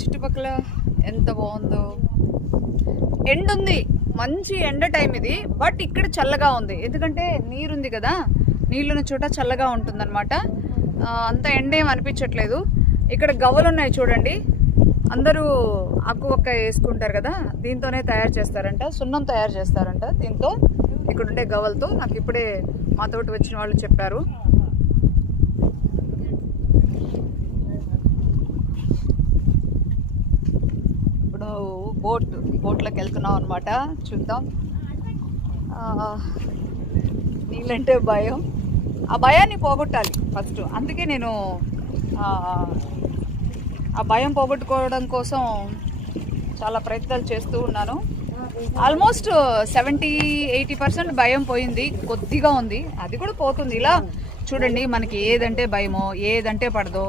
చుట్టుపక్కల ఎంత బాగుందో. ఎండ ఉంది, మంచి ఎండ టైం ఇది. బట్ ఇక్కడ చల్లగా ఉంది, ఎందుకంటే నీరుంది కదా, నీళ్ళున్న చోట చల్లగా ఉంటుందన్నమాట. అంత ఎండ ఏం అనిపించట్లేదు. ఇక్కడ గవ్వలు ఉన్నాయి చూడండి, అందరూ ఆకు ఒక్క వేసుకుంటారు కదా, దీంతోనే తయారు చేస్తారంట, సున్నం తయారు చేస్తారంట దీంతో, ఇక్కడ ఉండే గవ్వలతో. నాకు ఇప్పుడే మా తోటి వచ్చిన వాళ్ళు చెప్పారు. ఇప్పుడు బోట్లోకి వెళ్తున్నాం అనమాట. చూద్దాం. నీళ్ళంటే భయం, ఆ భయాన్ని పోగొట్టాలి ఫస్ట్. అందుకే నేను ఆ భయం పోగొట్టుకోవడం కోసం చాలా ప్రయత్నాలు చేస్తూ ఉన్నాను. ఆల్మోస్ట్ 70-80% భయం పోయింది, కొద్దిగా ఉంది, అది కూడా పోతుంది. ఇలా చూడండి, మనకి ఏదంటే భయమో ఏదంటే పడదో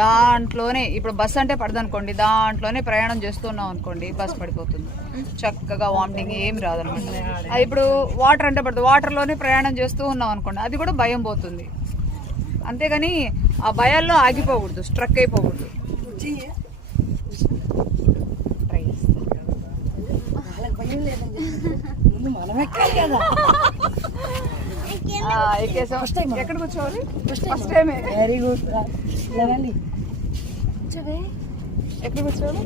దాంట్లోనే, ఇప్పుడు బస్ అంటే పడదనుకోండి, దాంట్లోనే ప్రయాణం చేస్తున్నాం అనుకోండి, బస్ పడిపోతుంది, చక్కగా వామిటింగ్ ఏమి రాదనమాట. అది ఇప్పుడు వాటర్ అంటే పడదు, వాటర్లోనే ప్రయాణం చేస్తూ ఉన్నాం అనుకోండి, అది కూడా భయం పోతుంది. అంతేగాని ఆ భయాల్లో ఆగిపోకూడదు, స్ట్రక్ అయిపోకూడదు. ఎక్కడ కూర్చోవాలి? First time. Very good. ఎక్కడ కూర్చోవాలి?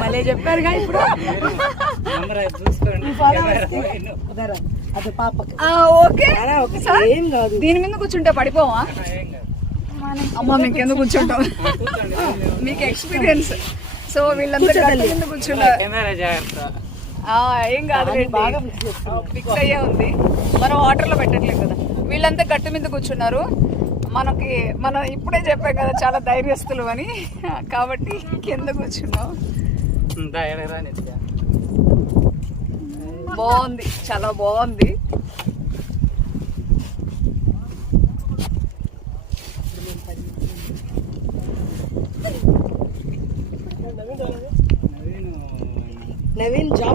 భలే చెప్పారుగా. ఇప్పుడు ఓకే, దీని మీద కూర్చుంటే పడిపోవా? అమ్మ, మీకు ఎందుకు కూర్చుంటాం, మీకు ఎక్స్పీరియన్స్. సో వీళ్ళందరూ కింద కూర్చున్నారు, ఏం కాదు, బాగా ఫిక్స్ అయ్యే ఉంది. మనం వాటర్లో పెట్టట్లేదు కదా. వీళ్ళంతా గట్టు మీద కూర్చున్నారు. మనం ఇప్పుడే చెప్పాం కదా చాలా ధైర్యస్తులు అని, కాబట్టి కింద కూర్చున్నాం. బాగుంది, చాలా బాగుంది. నవీన్ జాబ్